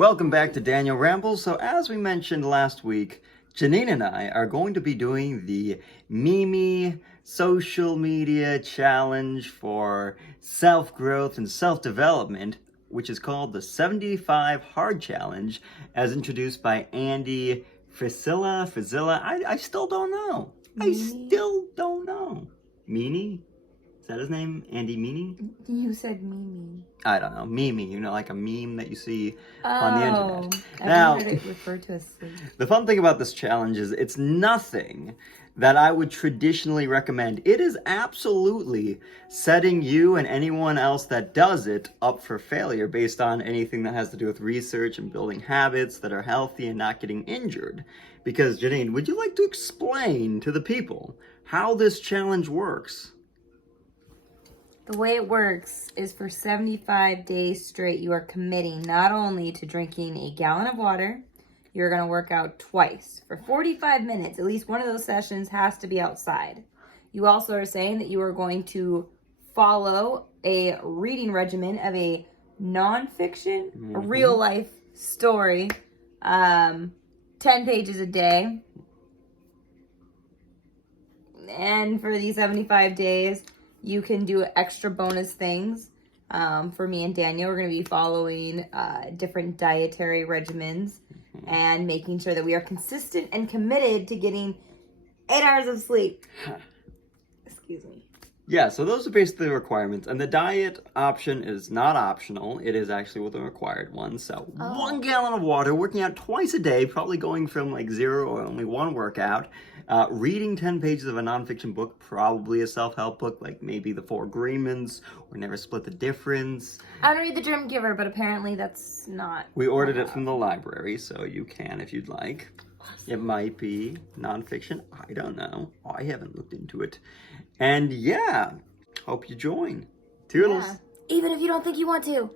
Welcome back to Daniel Rambles. So as we mentioned last week, Janine and I are going to be doing the Mimi social media challenge for self-growth and self-development, which is called the 75 Hard Challenge, as introduced by Andy Frisella. I still don't know. I still don't know. Meanie? Is that his name? Andy Meanie? You said Mimi. I don't know. Mimi, like a meme that you see on the internet. I've Now, heard it referred to as sleep. the fun thing about this challenge is it's nothing that I would traditionally recommend. It is absolutely setting you and anyone else that does it up for failure based on anything that has to do with research and building habits that are healthy and not getting injured. Because, Janine, would you like to explain to the people how this challenge works? The way it works is for 75 days straight, you are committing not only to drinking a gallon of water, you're going to work out twice for 45 minutes. At least one of those sessions has to be outside. You also are saying that you are going to follow a reading regimen of a nonfiction, a real life story, 10 pages a day. And for these 75 days, you can do extra bonus things. For me and Daniel, we're going to be following different dietary regimens and making sure that we are consistent and committed to getting 8 hours of sleep. Excuse me. Yeah, so those are basically the requirements. And the diet option is not optional. It is actually one of the required ones. So 1 gallon of water, working out twice a day, probably going from like 0 or only 1 workout. Reading 10 pages of a nonfiction book, probably a self-help book, like maybe The Four Agreements or Never Split the Difference. I don't read The Dream Giver, but apparently that's not. We ordered it from the library, so you can if you'd like. It might be nonfiction. I don't know. I haven't looked into it. And yeah, hope you join. Toodles. Yeah. Even if you don't think you want to.